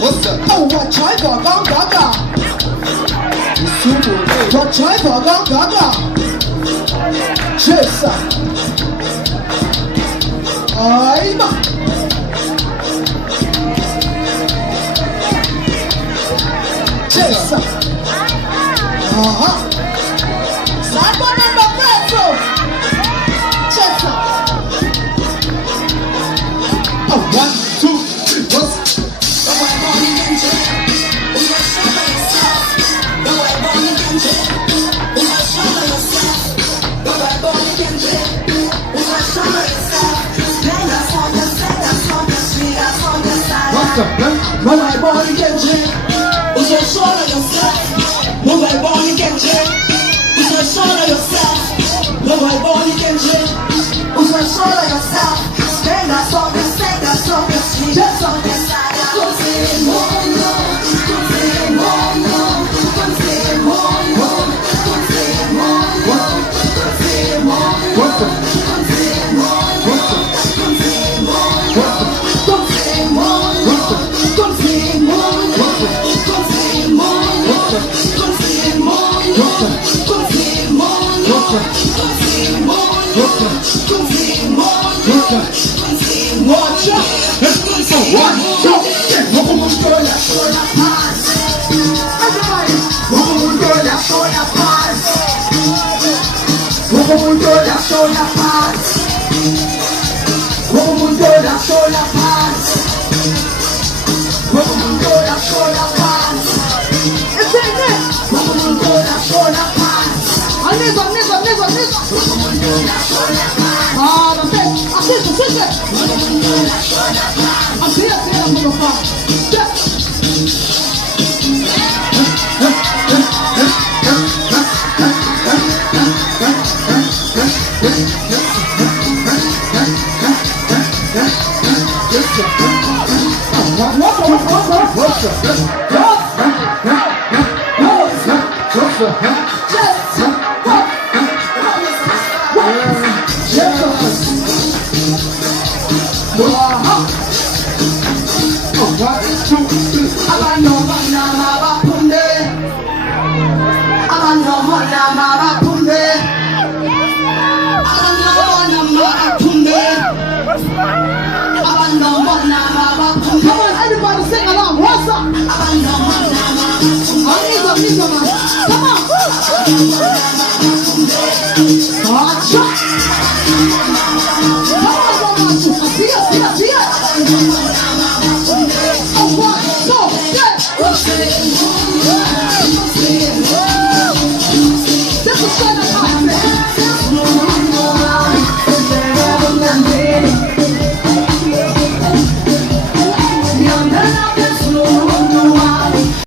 What's up? Oh, what try for gong gaga? What try for gong gaga? Chesa. I'm Chesa. Samba number Petro. Chesa. Oh, 1, 2, 3, what's up? When I born again, it's your soul of yourself. When I born again, it's your soul of yourself. When I born again, it's your soul of yourself. Stand up, song, stand up, song, just on the side. Come say more, no. Come say more, no. Come say more, no. Come say more, no. Come say more, no. Come say more, no. Come say more, no. Come say more, watch out! Todo mundo olha só na paz. Todo mundo olha só na paz. Todo mundo olha só na paz. Todo mundo olha só na paz. Todo mundo olha só na paz. Todo mundo olha só na paz. Anisa. Todo mundo olha só na paz. Ah, não tem. Assista. Todo mundo olha só na paz. Assista, meu pai. What's up?